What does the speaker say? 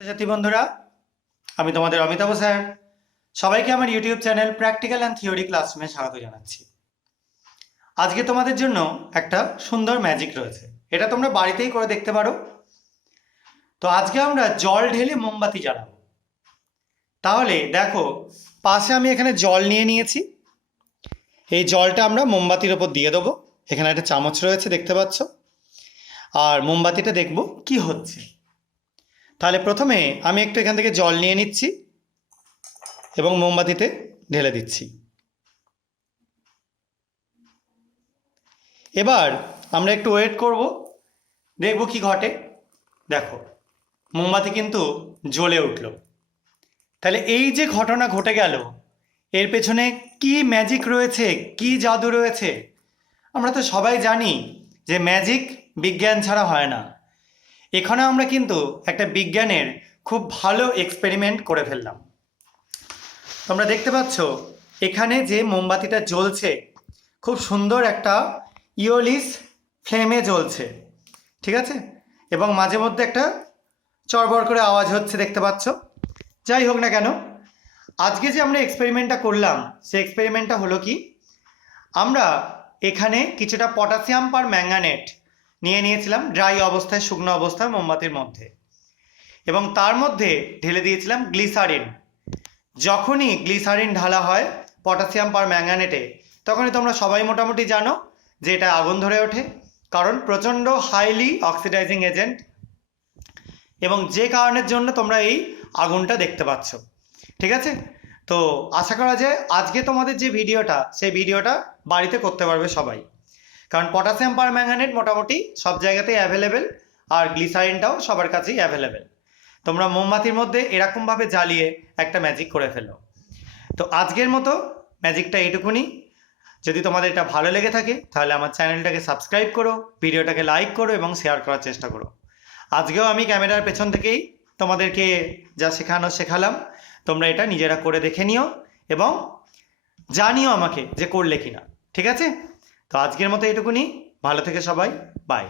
সাথী বন্ধুরা, আমি তোমাদের অমিতাভ স্যার। সবাইকে আমার YouTube channel practical and theory ক্লাসরুমে স্বাগত জানাচ্ছি। আজকে তোমাদের জন্য একটা সুন্দর ম্যাজিক রয়েছে, এটা তোমরা বাড়িতেই করে দেখতে পারো। তো আজকে আমরা জল ঢেলে মোমবাতি জ্বালাবো। তাহলে দেখো, পাশে আমি এখানে জল নিয়ে নিয়েছি। এই জলটা আমরা মোমবাতির ওপর দিয়ে দেবো। এখানে একটা চামচ রয়েছে, দেখতে পাচ্ছ। আর মোমবাতিটা দেখবো কি হচ্ছে। তাহলে প্রথমে আমি একটু এখান থেকে জল নিয়ে নিচ্ছি এবং মোমবাতিতে ঢেলে দিচ্ছি। এবার আমরা একটু ওয়েট করব, দেখব কি ঘটে। দেখো, মোমবাতি কিন্তু জ্বলে উঠল। তাহলে এই যে ঘটনা ঘটে গেল, এর পেছনে কি ম্যাজিক রয়েছে, কি জাদু রয়েছে। আমরা তো সবাই জানি যে ম্যাজিক বিজ্ঞান ছাড়া হয় না। এখানে আমরা কিন্তু একটা বিজ্ঞানের খুব ভালো এক্সপেরিমেন্ট করে ফেললাম। তোমরা দেখতে পাচ্ছ এখানে যে মোমবাতিটা জ্বলছে, খুব সুন্দর একটা ইওলিস ফ্লেমে জ্বলছে, ঠিক আছে। এবং মাঝে মধ্যে একটা চড়বড় করে আওয়াজ হচ্ছে, দেখতে পাচ্ছ। যাই হোক না কেন, আজকে যে আমরা এক্সপেরিমেন্টটা করলাম, সেই এক্সপেরিমেন্টটা হলো কি, আমরা এখানে কিছুটা পটাশিয়াম পার ম্যাঙ্গানেট নিয়ে নিয়েছিলাম ড্রাই অবস্থায়, শুকনো অবস্থায় মোমবাতির মধ্যে, এবং তার মধ্যে ঢেলে দিয়েছিলাম গ্লিসারিন। যখনই গ্লিসারিন ঢালা হয় পটাশিয়াম পার ম্যাঙ্গানেটে, তখনই তোমরা সবাই মোটামুটি জানো যে এটা আগুন ধরে ওঠে, কারণ প্রচণ্ড হাইলি অক্সিডাইজিং এজেন্ট, এবং যে কারণের জন্য তোমরা এই আগুনটা দেখতে পাচ্ছ, ঠিক আছে। তো আশা করা যায় আজকে তোমাদের যে ভিডিওটা, সেই ভিডিওটা বাড়িতে করতে পারবে সবাই, কারণ পটাশিয়াম পার ম্যাঙ্গানেট মোটামুটি সব জায়গাতেই অ্যাভেলেবেল, আর গ্লিসারিনটাও সবার কাছেই অ্যাভেলেবেল। তোমরা মোমবাতির মধ্যে এরকমভাবে জ্বালিয়ে একটা ম্যাজিক করে ফেলো। তো আজকের মতো ম্যাজিকটা এইটুকুনি। যদি তোমাদের এটা ভালো লেগে থাকে তাহলে আমার চ্যানেলটাকে সাবস্ক্রাইব করো, ভিডিওটাকে লাইক করো এবং শেয়ার করার চেষ্টা করো। আজকেও আমি ক্যামেরার পেছন থেকেই তোমাদেরকে যা শেখালাম, তোমরা এটা নিজেরা করে দেখে নিও এবং জানিও আমাকে যে করলে কিনা, ঠিক আছে। তো আজকের মতো এটুকুনি। ভালো থেকে সবাই, বাই।